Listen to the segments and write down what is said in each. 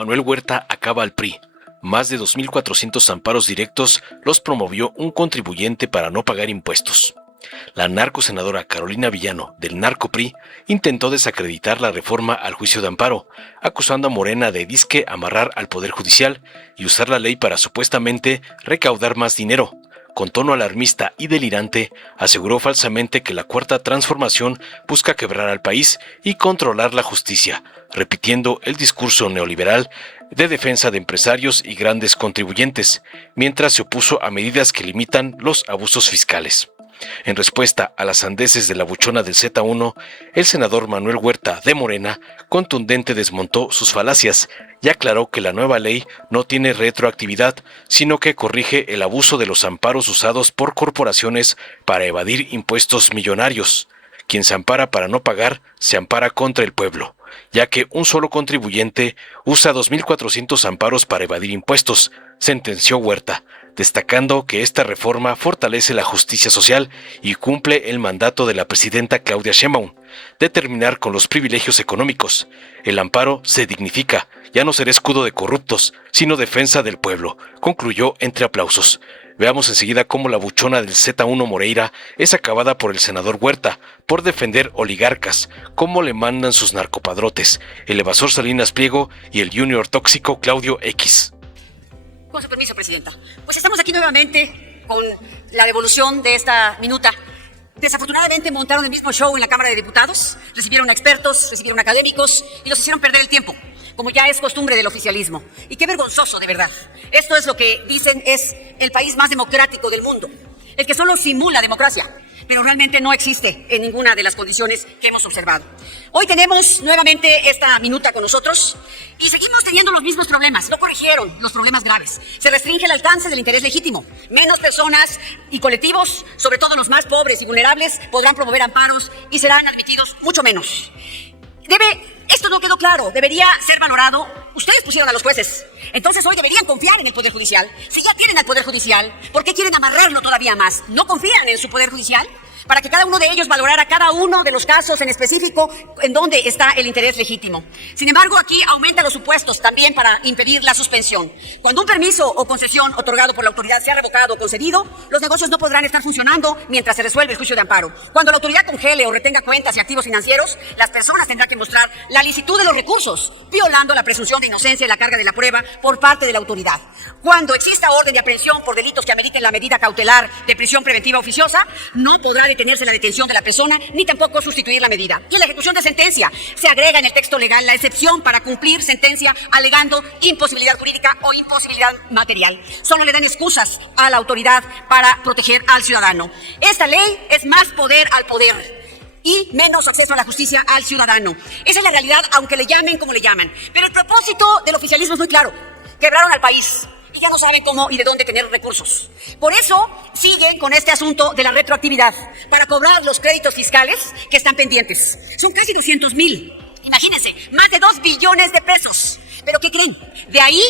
Manuel Huerta acaba al PRI. Más de 2.400 amparos directos los promovió un contribuyente para no pagar impuestos. La narcosenadora Carolina Villano, del narco-PRI, intentó desacreditar la reforma al juicio de amparo, acusando a Morena de disque amarrar al Poder Judicial y usar la ley para supuestamente recaudar más dinero. Con tono alarmista y delirante, aseguró falsamente que la Cuarta Transformación busca quebrar al país y controlar la justicia, repitiendo el discurso neoliberal de defensa de empresarios y grandes contribuyentes, mientras se opuso a medidas que limitan los abusos fiscales. En respuesta a las sandeces de la buchona del Z1, el senador Manuel Huerta de Morena contundente desmontó sus falacias y aclaró que la nueva ley no tiene retroactividad, sino que corrige el abuso de los amparos usados por corporaciones para evadir impuestos millonarios. Quien se ampara para no pagar, se ampara contra el pueblo, ya que un solo contribuyente usa 2.400 amparos para evadir impuestos, sentenció Huerta, destacando que esta reforma fortalece la justicia social y cumple el mandato de la presidenta Claudia Sheinbaum, de terminar con los privilegios económicos. El amparo se dignifica, ya no será escudo de corruptos, sino defensa del pueblo, concluyó entre aplausos. Veamos enseguida cómo la buchona del Z1 Moreira es acabada por el senador Huerta por defender oligarcas, cómo le mandan sus narcopadrotes, el evasor Salinas Pliego y el junior tóxico Claudio X. Con su permiso, Presidenta. Pues estamos aquí nuevamente con la devolución de esta minuta. Desafortunadamente montaron el mismo show en la Cámara de Diputados, recibieron a expertos, recibieron a académicos y los hicieron perder el tiempo, como ya es costumbre del oficialismo. Y qué vergonzoso, de verdad. Esto es lo que dicen es el país más democrático del mundo, el que solo simula democracia, pero realmente no existe en ninguna de las condiciones que hemos observado. Hoy tenemos nuevamente esta minuta con nosotros y seguimos teniendo los mismos problemas. No corrigieron los problemas graves. Se restringe el alcance del interés legítimo. Menos personas y colectivos, sobre todo los más pobres y vulnerables, podrán promover amparos y serán admitidos mucho menos. Esto no quedó claro, debería ser valorado. Ustedes pusieron a los jueces, entonces hoy deberían confiar en el Poder Judicial. Si ya tienen al Poder Judicial, ¿por qué quieren amarrarlo todavía más? ¿No confían en su Poder Judicial? Para que cada uno de ellos valorara cada uno de los casos en específico en donde está el interés legítimo. Sin embargo, aquí aumenta los supuestos también para impedir la suspensión. Cuando un permiso o concesión otorgado por la autoridad sea revocado o concedido, los negocios no podrán estar funcionando mientras se resuelve el juicio de amparo. Cuando la autoridad congele o retenga cuentas y activos financieros, las personas tendrán que mostrar la licitud de los recursos, violando la presunción de inocencia y la carga de la prueba por parte de la autoridad. Cuando exista orden de aprehensión por delitos que ameriten la medida cautelar de prisión preventiva oficiosa, no podrá detenerse la detención de la persona, ni tampoco sustituir la medida. Y en la ejecución de sentencia se agrega en el texto legal la excepción para cumplir sentencia alegando imposibilidad jurídica o imposibilidad material. Solo le dan excusas a la autoridad para proteger al ciudadano. Esta ley es más poder al poder y menos acceso a la justicia al ciudadano. Esa es la realidad, aunque le llamen como le llaman. Pero el propósito del oficialismo es muy claro. Quebraron al país y ya no saben cómo y de dónde tener recursos. Por eso siguen con este asunto de la retroactividad, para cobrar los créditos fiscales que están pendientes. Son casi 200,000. Imagínense, más de 2 billones de pesos. ¿Pero qué creen? De ahí,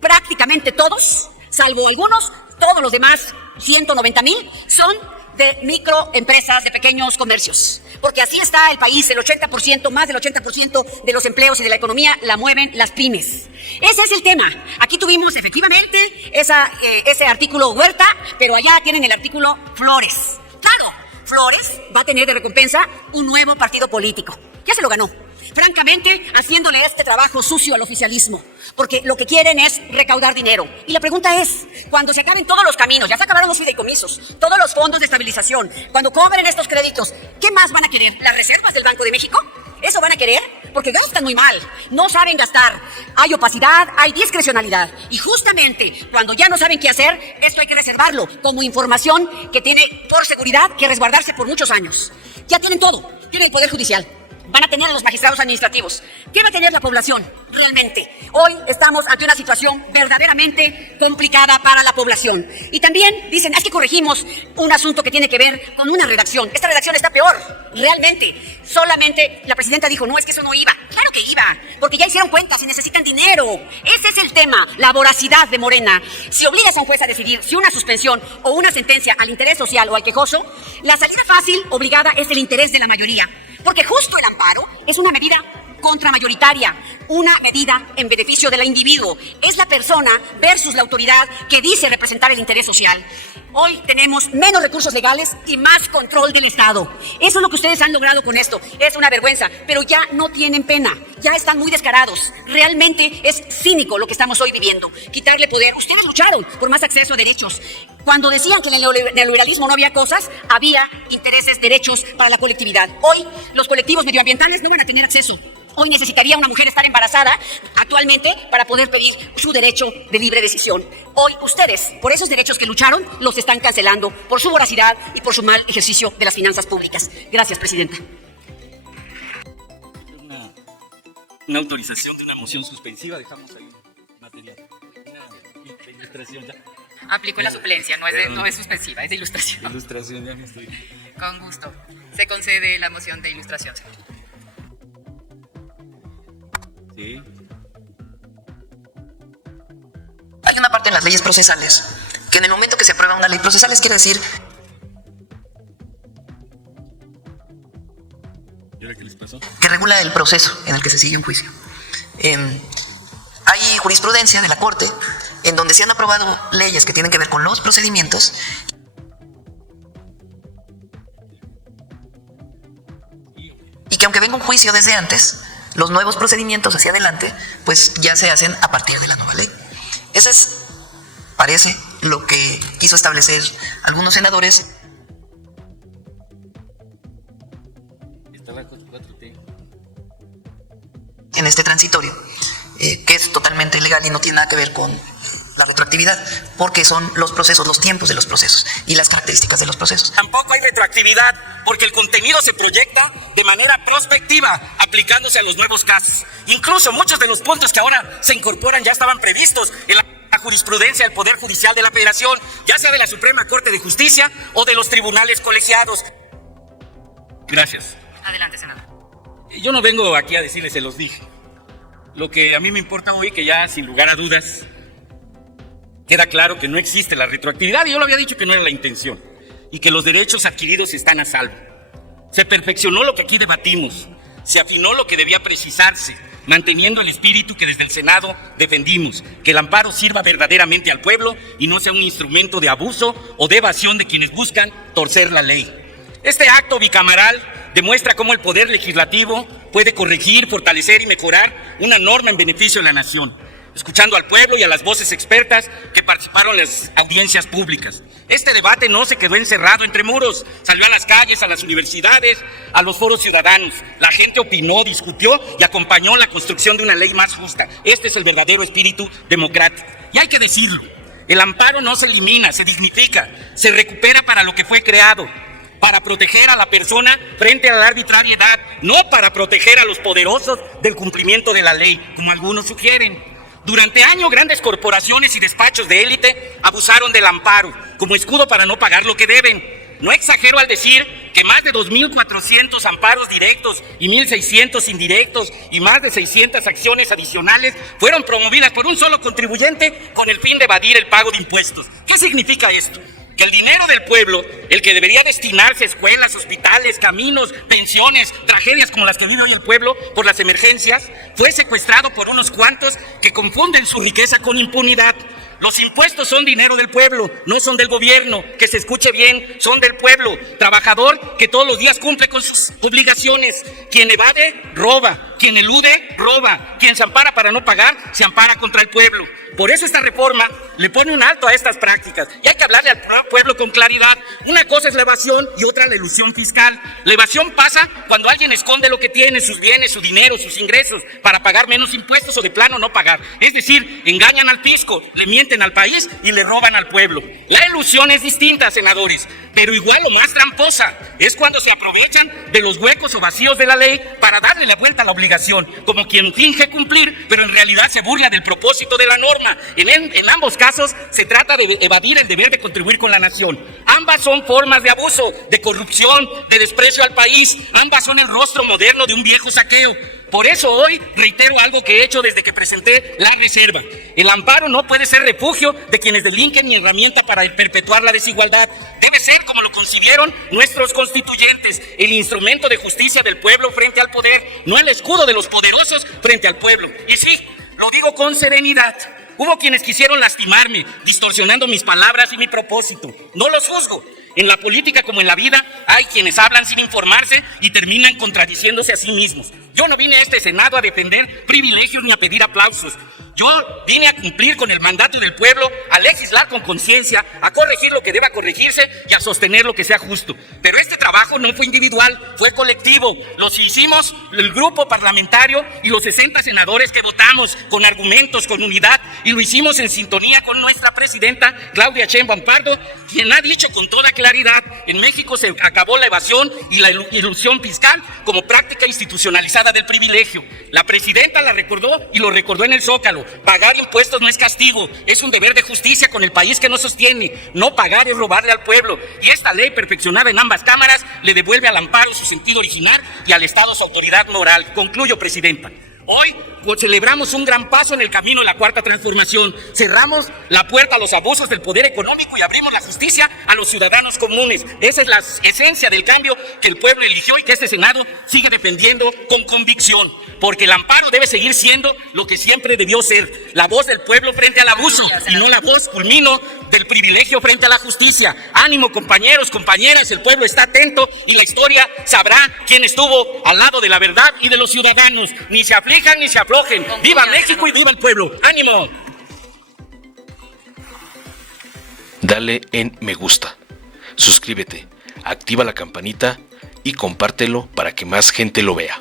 prácticamente todos, salvo algunos, todos los demás, 190,000, son de microempresas, de pequeños comercios. Porque así está el país, el 80%, más del 80% de los empleos y de la economía la mueven las pymes. Ese es el tema. Aquí tuvimos efectivamente ese artículo Huerta, pero allá tienen el artículo Flores. Claro, Flores va a tener de recompensa un nuevo partido político. Ya se lo ganó. Francamente, haciéndole este trabajo sucio al oficialismo, porque lo que quieren es recaudar dinero. Y la pregunta es, cuando se acaben todos los caminos, ya se acabaron los fideicomisos, todos los fondos de estabilización, cuando cobren estos créditos, ¿qué más van a querer? ¿Las reservas del Banco de México? ¿Eso van a querer? Porque gastan muy mal, no saben gastar. Hay opacidad, hay discrecionalidad. Y justamente cuando ya no saben qué hacer, esto hay que reservarlo como información que tiene por seguridad que resguardarse por muchos años. Ya tienen todo, tienen el Poder Judicial. Van a tener a los magistrados administrativos. ¿Qué va a tener la población realmente? Hoy estamos ante una situación verdaderamente complicada para la población. Y también dicen, es que corregimos un asunto que tiene que ver con una redacción. Esta redacción está peor, realmente. Solamente la presidenta dijo, no, es que eso no iba. Claro que iba, porque ya hicieron cuentas y necesitan dinero. Ese es el tema, la voracidad de Morena. Si obligas a un juez a decidir si una suspensión o una sentencia al interés social o al quejoso, la salida fácil, obligada, es el interés de la mayoría. Porque justo el amparo es una medida contramayoritaria. una medida en beneficio del individuo. Es la persona versus la autoridad que dice representar el interés social. Hoy tenemos menos recursos legales y más control del Estado. Eso es lo que ustedes han logrado con esto. Es una vergüenza, pero ya no tienen pena. Ya están muy descarados. Realmente es cínico lo que estamos hoy viviendo. Quitarle poder. Ustedes lucharon por más acceso a derechos. Cuando decían que en el neoliberalismo no había cosas, había intereses, derechos para la colectividad. Hoy los colectivos medioambientales no van a tener acceso. Hoy necesitaría una mujer estar embarazada actualmente para poder pedir su derecho de libre decisión. Hoy ustedes, por esos derechos que lucharon, los están cancelando por su voracidad y por su mal ejercicio de las finanzas públicas. Gracias, Presidenta. Una autorización de una moción suspensiva, dejamos ahí material. Una ilustración ya. Aplicó la suplencia, no es suspensiva, es de ilustración. Ilustración, ya me estoy. Con gusto. Se concede la moción de ilustración. Sí. Hay una parte en las leyes procesales que en el momento que se aprueba una ley procesales quiere decir ¿Y ahora qué les pasó? que regula el proceso en el que se sigue un juicio. Hay jurisprudencia de la Corte en donde se han aprobado leyes que tienen que ver con los procedimientos y que aunque venga un juicio desde antes, los nuevos procedimientos hacia adelante pues ya se hacen a partir de la nueva ley. Ese es, parece, lo que quiso establecer algunos senadores. Está la 4T. En este transitorio, que es totalmente legal y no tiene nada que ver con la retroactividad, porque son los procesos, los tiempos de los procesos y las características de los procesos. Tampoco hay retroactividad porque el contenido se proyecta de manera prospectiva, aplicándose a los nuevos casos. Incluso muchos de los puntos que ahora se incorporan ya estaban previstos en la jurisprudencia del Poder Judicial de la Federación, ya sea de la Suprema Corte de Justicia o de los tribunales colegiados. Gracias. Adelante, senador. Yo no vengo aquí a decirles, se los dije. Lo que a mí me importa hoy, que ya sin lugar a dudas queda claro que no existe la retroactividad, y yo lo había dicho que no era la intención, y que los derechos adquiridos están a salvo. Se perfeccionó lo que aquí debatimos, se afinó lo que debía precisarse, manteniendo el espíritu que desde el Senado defendimos, que el amparo sirva verdaderamente al pueblo y no sea un instrumento de abuso o de evasión de quienes buscan torcer la ley. Este acto bicameral demuestra cómo el Poder Legislativo puede corregir, fortalecer y mejorar una norma en beneficio de la nación, escuchando al pueblo y a las voces expertas que participaron en las audiencias públicas. Este debate no se quedó encerrado entre muros, salió a las calles, a las universidades, a los foros ciudadanos. La gente opinó, discutió y acompañó la construcción de una ley más justa. Este es el verdadero espíritu democrático. Y hay que decirlo, el amparo no se elimina, se dignifica, se recupera para lo que fue creado, para proteger a la persona frente a la arbitrariedad, no para proteger a los poderosos del cumplimiento de la ley, como algunos sugieren. Durante años, grandes corporaciones y despachos de élite abusaron del amparo como escudo para no pagar lo que deben. No exagero al decir que más de 2.400 amparos directos y 1.600 indirectos y más de 600 acciones adicionales fueron promovidas por un solo contribuyente con el fin de evadir el pago de impuestos. ¿Qué significa esto? Que el dinero del pueblo, el que debería destinarse a escuelas, hospitales, caminos, pensiones, tragedias como las que vive hoy el pueblo por las emergencias, fue secuestrado por unos cuantos que confunden su riqueza con impunidad. Los impuestos son dinero del pueblo, no son del gobierno. Que se escuche bien, son del pueblo. Trabajador que todos los días cumple con sus obligaciones. Quien evade, roba. Quien elude, roba. Quien se ampara para no pagar, se ampara contra el pueblo. Por eso esta reforma le pone un alto a estas prácticas. Y hay que hablarle al pueblo con claridad. Una cosa es la evasión y otra la elusión fiscal. La evasión pasa cuando alguien esconde lo que tiene, sus bienes, su dinero, sus ingresos, para pagar menos impuestos o de plano no pagar. Es decir, engañan al fisco, le mienten al país y le roban al pueblo. La elusión es distinta, senadores, pero igual o más tramposa. Es cuando se aprovechan de los huecos o vacíos de la ley para darle la vuelta a la obligación, como quien finge cumplir, pero en realidad se burla del propósito de la norma. forma. En ambos casos se trata de evadir el deber de contribuir con la nación. Ambas son formas de abuso, de corrupción, de desprecio al país. Ambas son el rostro moderno de un viejo saqueo. Por eso hoy reitero algo que he hecho desde que presenté la reserva. El amparo no puede ser refugio de quienes delinquen ni herramienta para perpetuar la desigualdad. Debe ser, como lo concibieron nuestros constituyentes, el instrumento de justicia del pueblo frente al poder, no el escudo de los poderosos frente al pueblo. Y sí, lo digo con serenidad. Hubo quienes quisieron lastimarme, distorsionando mis palabras y mi propósito. No los juzgo. En la política como en la vida hay quienes hablan sin informarse y terminan contradiciéndose a sí mismos. Yo no vine a este Senado a defender privilegios ni a pedir aplausos. Yo vine a cumplir con el mandato del pueblo, a legislar con conciencia, a corregir lo que deba corregirse y a sostener lo que sea justo. Pero este trabajo no fue individual, fue colectivo. Los hicimos el grupo parlamentario y los 60 senadores que votamos con argumentos, con unidad, y lo hicimos en sintonía con nuestra presidenta Claudia Sheinbaum Pardo, quien ha dicho con toda claridad: en México se acabó la evasión y la ilusión fiscal como práctica institucionalizada del privilegio. La presidenta la recordó y lo recordó en el Zócalo. Pagar impuestos no es castigo, es un deber de justicia con el país que nos sostiene. No pagar es robarle al pueblo. Y esta ley, perfeccionada en ambas cámaras, le devuelve al amparo su sentido original y al Estado su autoridad moral. Concluyo, presidenta. Hoy celebramos un gran paso en el camino de la Cuarta Transformación. Cerramos la puerta a los abusos del poder económico y abrimos la justicia a los ciudadanos comunes. Esa es la esencia del cambio que el pueblo eligió y que este Senado sigue defendiendo con convicción. Porque el amparo debe seguir siendo lo que siempre debió ser: la voz del pueblo frente al abuso, y no la voz, culmino, del privilegio frente a la justicia. Ánimo, compañeros, compañeras, el pueblo está atento y la historia sabrá quién estuvo al lado de la verdad y de los ciudadanos. Ni se aflijan ni se aflojen. ¡Viva México y viva el pueblo! ¡Ánimo! Dale en me gusta, suscríbete, activa la campanita y compártelo para que más gente lo vea.